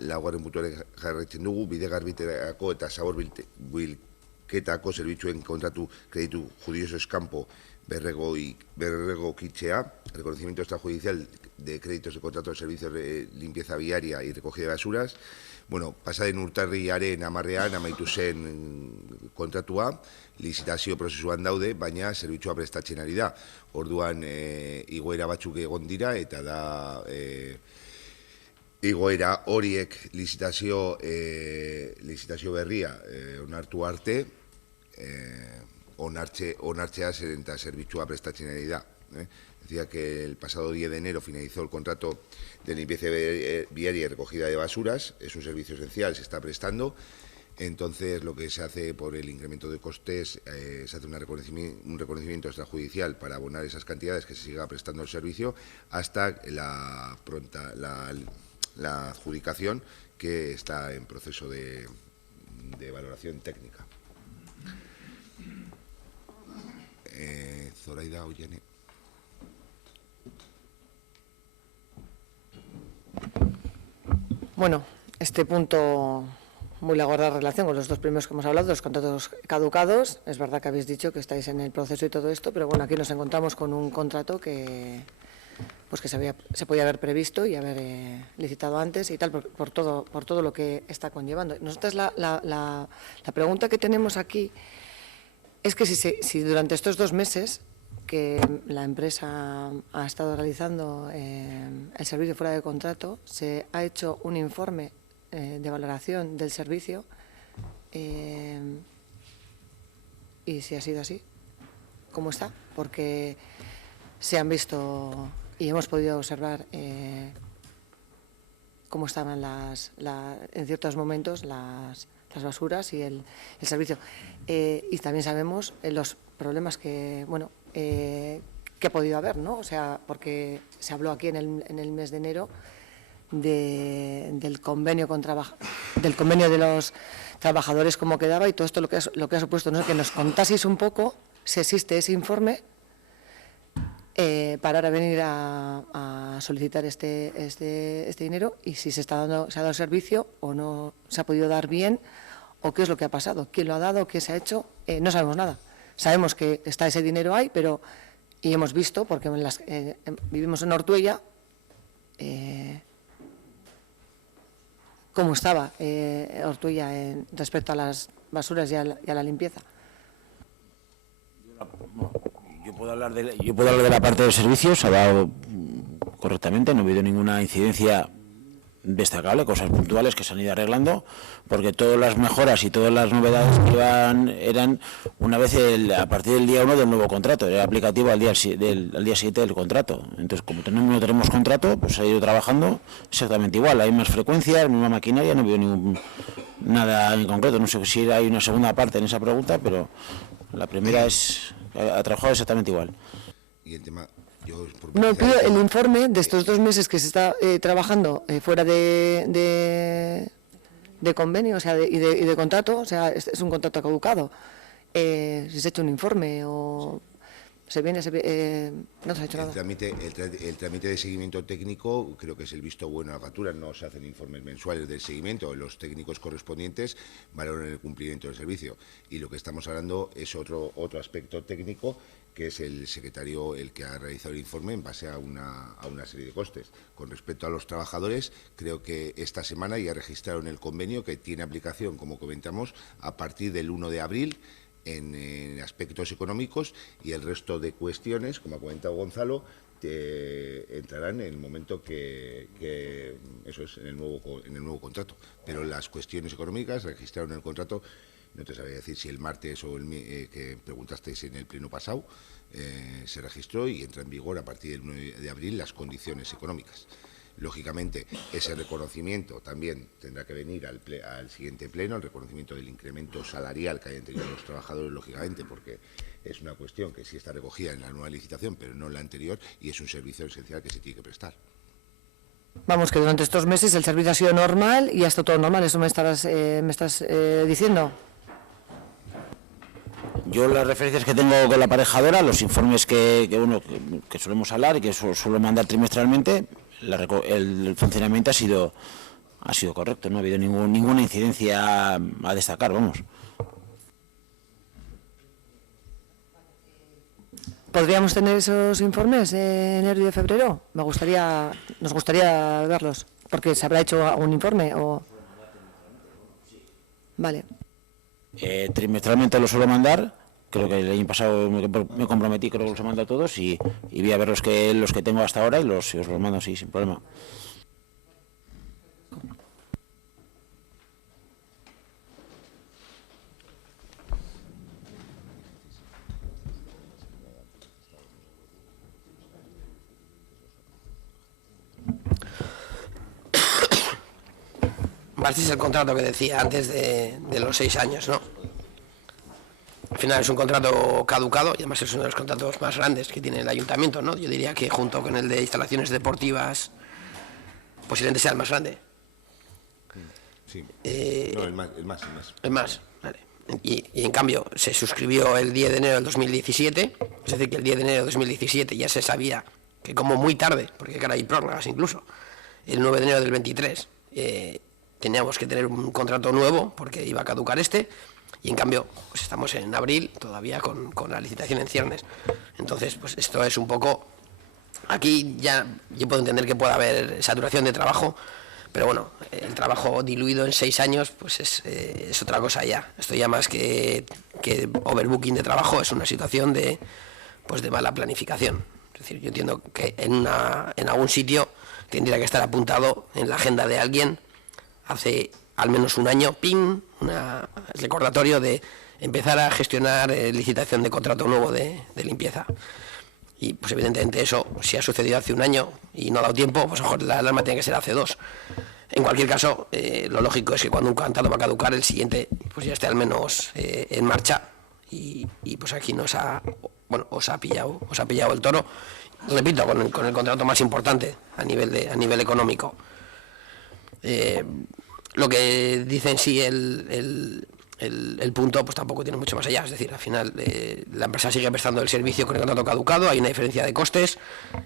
laugarren puntuaren jarraitzen dugu, bide garbiterako eta zabor bilketako zerbitzuen kontratu kreditu judicioso eskampo berregokitzea, reconocimiento extrajudicial de créditos de contrato de servicios de limpieza viaria y recogida de basuras. Bueno, pasaden urtarriaren 10ean amaitu zen kontratua, lizitazio prozesuan daude, baina zerbitzua prestatzen ari da. Orduan, igoera batzuk egon dira eta da igoera horiek lizitazio berria onartu arte, onartzea zeren eta zerbitzua prestatzen ari da. Decía que el pasado 10 de enero finalizó el contrato de limpieza viaria y recogida de basuras. Es un servicio esencial, se está prestando. Entonces, lo que se hace por el incremento de costes, se hace un reconocimiento extrajudicial para abonar esas cantidades, que se siga prestando el servicio hasta la adjudicación, que está en proceso de valoración técnica. Zoraida Ollane. Bueno, este punto muy la guarda relación con los dos primeros que hemos hablado, los contratos caducados. Es verdad que habéis dicho que estáis en el proceso y todo esto, pero bueno, aquí nos encontramos con un contrato que se podía haber previsto y haber licitado antes y tal, por todo lo que está conllevando. Nosotros la pregunta que tenemos aquí es que si durante estos 2 meses que la empresa ha estado realizando el servicio fuera de contrato, se ha hecho un informe de valoración del servicio y si ha sido así, ¿cómo está? Porque se han visto y hemos podido observar cómo estaban en ciertos momentos las basuras y el servicio. Y también sabemos los problemas que ha podido haber, ¿no? O sea, porque se habló aquí en el mes de enero del convenio de los trabajadores, cómo quedaba y todo esto lo que ha supuesto, ¿no? Que nos contaseis un poco si existe ese informe para ahora venir a solicitar este dinero y si se ha dado servicio o no se ha podido dar bien o qué es lo que ha pasado, quién lo ha dado, qué se ha hecho, no sabemos nada. Sabemos que está ese dinero ahí, y hemos visto, porque vivimos en Ortuella, cómo estaba Ortuella respecto a las basuras y a la limpieza. Yo puedo hablar de la parte de servicios, ha dado correctamente, no ha habido ninguna incidencia destacable, cosas puntuales que se han ido arreglando, porque todas las mejoras y todas las novedades que eran una vez a partir del día 1 del nuevo contrato, era aplicativo al día 7 del contrato. Entonces, como no tenemos contrato, pues se ha ido trabajando exactamente igual, hay más frecuencias, misma maquinaria, no ha habido nada en concreto. No sé si hay una segunda parte en esa pregunta, pero la primera ha trabajado exactamente igual. Y el tema... No, pido el informe de estos 2 meses que se está trabajando fuera de convenio, o sea, y de contrato, o sea, es un contrato caducado. Si se ha hecho un informe o no se ha hecho nada. El trámite de seguimiento técnico, creo que es el visto bueno a la factura, no se hacen informes mensuales del seguimiento, los técnicos correspondientes valoran el cumplimiento del servicio. Y lo que estamos hablando es otro aspecto técnico, que es el secretario el que ha realizado el informe en base a una serie de costes. Con respecto a los trabajadores, creo que esta semana ya registraron el convenio que tiene aplicación, como comentamos, a partir del 1 de abril en aspectos económicos, y el resto de cuestiones, como ha comentado Gonzalo, entrarán en el momento que eso es, en el nuevo contrato. Pero las cuestiones económicas registraron el contrato. No te sabría decir si el martes o que preguntasteis en el pleno pasado, se registró y entra en vigor a partir del 9 de abril las condiciones económicas. Lógicamente, ese reconocimiento también tendrá que venir al siguiente pleno, el reconocimiento del incremento salarial que hayan tenido los trabajadores, lógicamente, porque es una cuestión que sí está recogida en la nueva licitación, pero no en la anterior, y es un servicio esencial que se tiene que prestar. Vamos, que durante estos meses el servicio ha sido normal y ha estado todo normal, ¿eso me estás diciendo? Yo las referencias que tengo con la aparejadora, los informes que solemos hablar y que suelo mandar trimestralmente, el funcionamiento ha sido ha sido correcto, no ha habido ninguna incidencia a destacar, vamos. ¿Podríamos tener esos informes en enero y de febrero? Nos gustaría verlos, porque se habrá hecho algún informe o... Vale. Trimestralmente lo suelo mandar, creo que el año pasado me comprometí, creo que los he mandado todos y voy a ver los que tengo hasta ahora y os los mando, sí, sin problema. Este es el contrato que decía antes de los 6 años, ¿no? Al final es un contrato caducado y además es uno de los contratos más grandes que tiene el ayuntamiento, ¿no? Yo diría que junto con el de instalaciones deportivas posiblemente sea el más grande. Sí. No, el más. El más, vale. Y en cambio se suscribió el 10 de enero del 2017, es decir, que el 10 de enero del 2017 ya se sabía que como muy tarde, porque claro, hay prórrogas incluso, el 9 de enero del 23 teníamos que tener un contrato nuevo porque iba a caducar y en cambio pues estamos en abril todavía con la licitación en ciernes. Entonces pues esto es un poco, aquí ya yo puedo entender que pueda haber saturación de trabajo, pero bueno, el trabajo diluido en 6 años pues es otra cosa ya. Esto ya más que overbooking de trabajo es una situación de mala planificación. Es decir, yo entiendo que en algún sitio tendría que estar apuntado en la agenda de alguien hace al menos un año, ¡ping!, un recordatorio de empezar a gestionar licitación de contrato nuevo de limpieza. Y pues evidentemente eso, si ha sucedido hace un año y no ha dado tiempo, pues a lo mejor la alarma tiene que ser hace 2. En cualquier caso, lo lógico es que cuando un contrato va a caducar, el siguiente pues ya esté al menos en marcha y pues aquí os ha pillado el toro, repito, con el contrato más importante a nivel económico. Lo que dice en sí el punto pues tampoco tiene mucho más allá, es decir, al final la empresa sigue prestando el servicio con el contrato caducado, hay una diferencia de costes,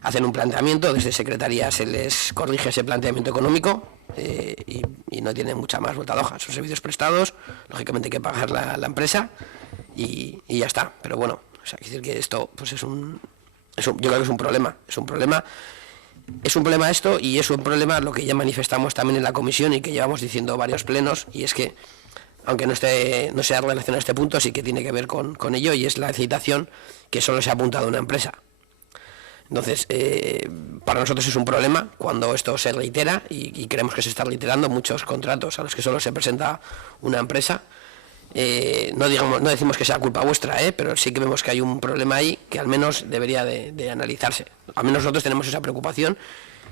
hacen un planteamiento, desde Secretaría se les corrige ese planteamiento económico y no tiene mucha más vuelta de hoja, son servicios prestados, lógicamente hay que pagar la empresa y ya está, pero bueno, o sea, quiere decir que esto pues yo creo que es un problema esto y es un problema lo que ya manifestamos también en la comisión y que llevamos diciendo varios plenos, y es que aunque no sea relacionado a este punto, sí que tiene que ver con ello, y es la licitación que solo se ha apuntado a una empresa. Entonces, para nosotros es un problema cuando esto se reitera y creemos que se está reiterando muchos contratos a los que solo se presenta una empresa. No decimos que sea culpa vuestra, pero sí que vemos que hay un problema ahí que al menos debería de analizarse. Al menos nosotros tenemos esa preocupación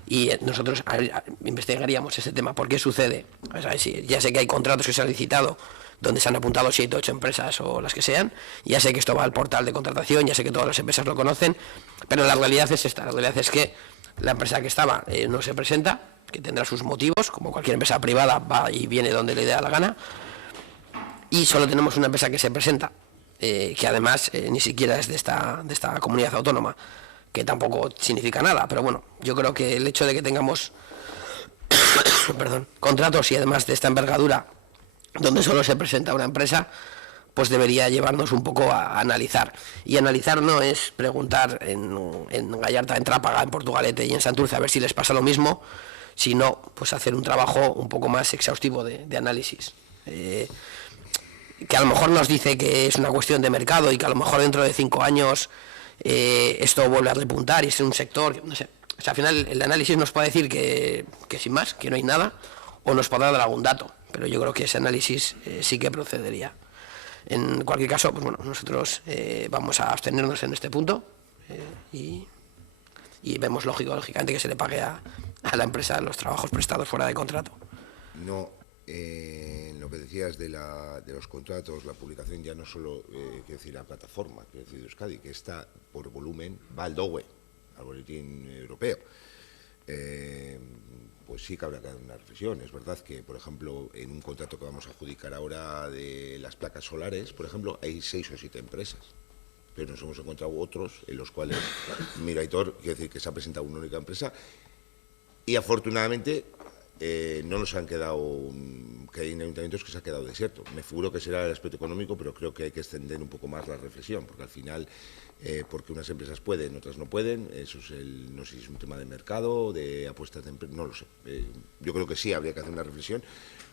y nosotros investigaríamos ese tema. ¿Por qué sucede? O sea, ya sé que hay contratos que se han licitado donde se han apuntado 7 o 8 empresas o las que sean, ya sé que esto va al portal de contratación, ya sé que todas las empresas lo conocen, pero la realidad es esta, la realidad es que la empresa que estaba no se presenta, que tendrá sus motivos, como cualquier empresa privada va y viene donde le dé la gana, y solo tenemos una empresa que se presenta, que además ni siquiera es de esta comunidad autónoma, que tampoco significa nada, pero bueno, yo creo que el hecho de que tengamos contratos y además de esta envergadura, donde solo se presenta una empresa, pues debería llevarnos un poco a analizar. Y analizar no es preguntar en Gallarta, en Trápaga, en Portugalete y en Santurce a ver si les pasa lo mismo, sino pues hacer un trabajo un poco más exhaustivo de análisis. Que a lo mejor nos dice que es una cuestión de mercado y que a lo mejor dentro de 5 años esto vuelve a repuntar y es un sector, no sé. O sea, al final el análisis nos puede decir que sin más, que no hay nada, o nos podrá dar algún dato, pero yo creo que ese análisis sí que procedería. En cualquier caso, pues bueno, nosotros vamos a abstenernos en este punto y vemos lógicamente que se le pague a la empresa los trabajos prestados fuera de contrato. No, lo que decías de los contratos, la publicación ya no solo, quiero decir, la plataforma, quiero decir, de Euskadi, que está por volumen, va al DOE, al boletín europeo. Pues sí que habrá que dar una reflexión. Es verdad que, por ejemplo, en un contrato que vamos a adjudicar ahora de las placas solares, por ejemplo, hay 6 o 7 empresas, pero nos hemos encontrado otros en los cuales, mira, Aitor, quiero decir que se ha presentado una única empresa y afortunadamente no nos han quedado, que hay ayuntamientos que se ha quedado desierto. Me figuro que será el aspecto económico, pero creo que hay que extender un poco más la reflexión, porque al final, porque unas empresas pueden, otras no pueden, eso es no sé si es un tema de mercado, de apuestas de empresas, no lo sé. Yo creo que sí, habría que hacer una reflexión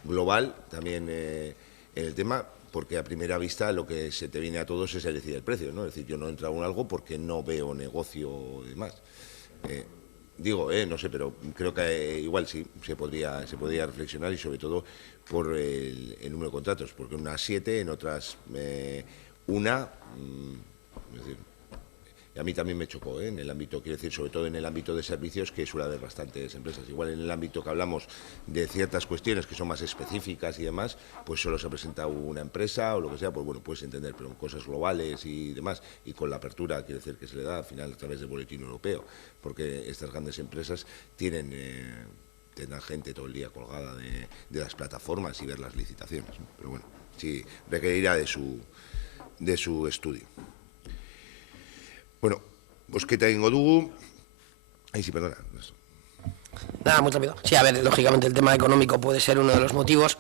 global también en el tema, porque a primera vista lo que se te viene a todos es el decir el precio, ¿no? Es decir, yo no he entrado en algo porque no veo negocio y demás. Digo, no sé, pero creo que igual sí, se podría reflexionar y sobre todo por el número de contratos, porque en unas 7, en otras una, es decir, a mí también me chocó, en el ámbito, quiero decir, sobre todo en el ámbito de servicios, que suele haber bastantes empresas. Igual en el ámbito que hablamos de ciertas cuestiones que son más específicas y demás, pues solo se ha presentado una empresa o lo que sea, pues bueno, puedes entender, pero en cosas globales y demás, y con la apertura, quiero decir, que se le da al final a través del boletín europeo, porque estas grandes empresas tendrán gente todo el día colgada de las plataformas y ver las licitaciones, ¿no? Pero bueno, sí, requerirá de su estudio. Bueno, bozketa egingo dugu. Ahí sí, perdona. Nada, muy rápido. Sí, a ver, lógicamente el tema económico puede ser uno de los motivos,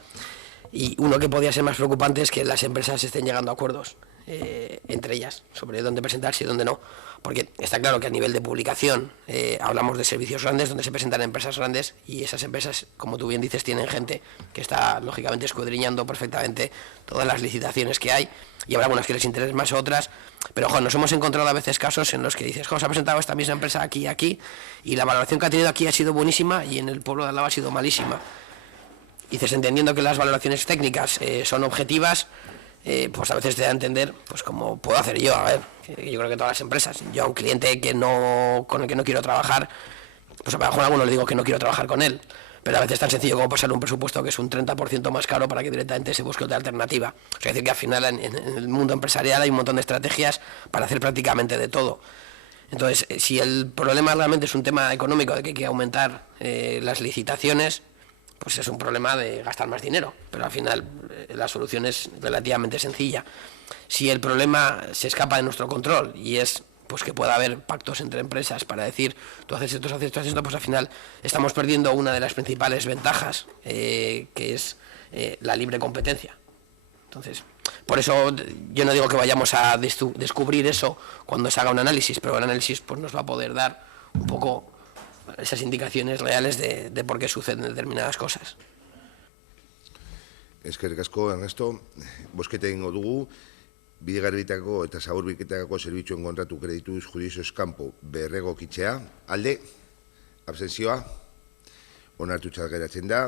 y uno que podría ser más preocupante es que las empresas estén llegando a acuerdos entre ellas sobre dónde presentarse y dónde no, porque está claro que a nivel de publicación hablamos de servicios grandes donde se presentan empresas grandes, y esas empresas, como tú bien dices, tienen gente que está lógicamente escudriñando perfectamente todas las licitaciones que hay, y habrá algunas que les interesen más o otras, pero ojo, nos hemos encontrado a veces casos en los que dices, se ha presentado esta misma empresa aquí, y la valoración que ha tenido aquí ha sido buenísima y en el pueblo de al lado ha sido malísima. Dices, entendiendo que las valoraciones técnicas son objetivas, pues a veces te da a entender, pues como puedo hacer yo, a ver, que yo creo que todas las empresas, yo a un cliente con el que no quiero trabajar, pues a lo mejor a alguno le digo que no quiero trabajar con él, pero a veces es tan sencillo como pasar un presupuesto que es un 30% más caro para que directamente se busque otra alternativa. O sea, es decir, que al final en el mundo empresarial hay un montón de estrategias para hacer prácticamente de todo. Entonces, si el problema realmente es un tema económico de que hay que aumentar las licitaciones, pues es un problema de gastar más dinero, pero al final la solución es relativamente sencilla. Si el problema se escapa de nuestro control y es pues que pueda haber pactos entre empresas para decir tú haces esto, pues al final estamos perdiendo una de las principales ventajas, que es la libre competencia. Entonces, por eso yo no digo que vayamos a descubrir eso cuando se haga un análisis, pero el análisis pues nos va a poder dar un poco esas indicaciones reales de por qué suceden determinadas cosas. Eskerrik asko, Ernesto. Bozketa egingo dugu, bidegarbitako eta zaborbiketako zerbitzuen kontratu kredituz judizioz kanpo berregokitzea, alde, abstentzioa, onartutzat geratzen da,